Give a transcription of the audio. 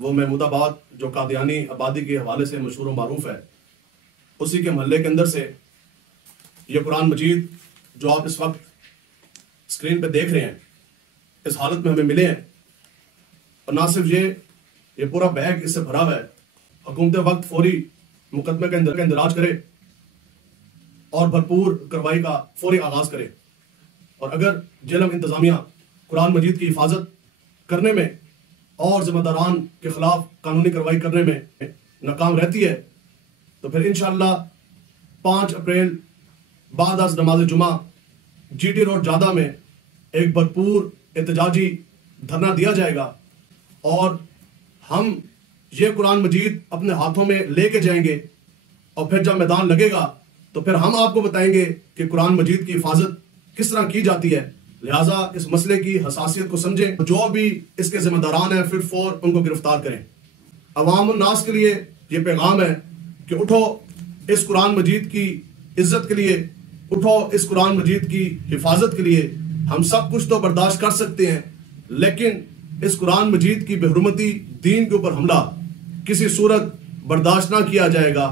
وہ محمود آباد جو قادیانی آبادی کے حوالے سے مشہور و معروف ہے، اسی کے محلے کے اندر سے یہ قرآن مجید جو آپ اس وقت اسکرین پہ دیکھ رہے ہیں، اس حالت میں ہمیں ملے ہیں. اور نہ صرف یہ پورا بیگ اس سے بھرا ہوا ہے. حکومت وقت فوری مقدمے کا اندراج کرے اور بھرپور کارروائی کا فوری آغاز کرے. اور اگر جیلم انتظامیہ قرآن مجید کی حفاظت کرنے میں اور ذمہ داران کے خلاف قانونی کارروائی کرنے میں ناکام رہتی ہے تو پھر انشاءاللہ 5 اپریل بعد از نماز جمعہ جی ٹی روڈ جادہ میں ایک بھرپور احتجاجی دھرنا دیا جائے گا، اور ہم یہ قرآن مجید اپنے ہاتھوں میں لے کے جائیں گے. اور پھر جب میدان لگے گا تو پھر ہم آپ کو بتائیں گے کہ قرآن مجید کی حفاظت کس طرح کی جاتی ہے. لہٰذا اس مسئلے کی حساسیت کو سمجھیں، جو بھی اس کے ذمہ داران ہیں پھر فور ان کو گرفتار کریں. عوام الناس کے لیے یہ پیغام ہے کہ اٹھو، اس قرآن مجید کی عزت کے لیے اٹھو، اس قرآن مجید کی حفاظت کے لیے. ہم سب کچھ تو برداشت کر سکتے ہیں، لیکن اس قرآن مجید کی بے حرمتی، دین کے اوپر حملہ کسی صورت برداشت نہ کیا جائے گا.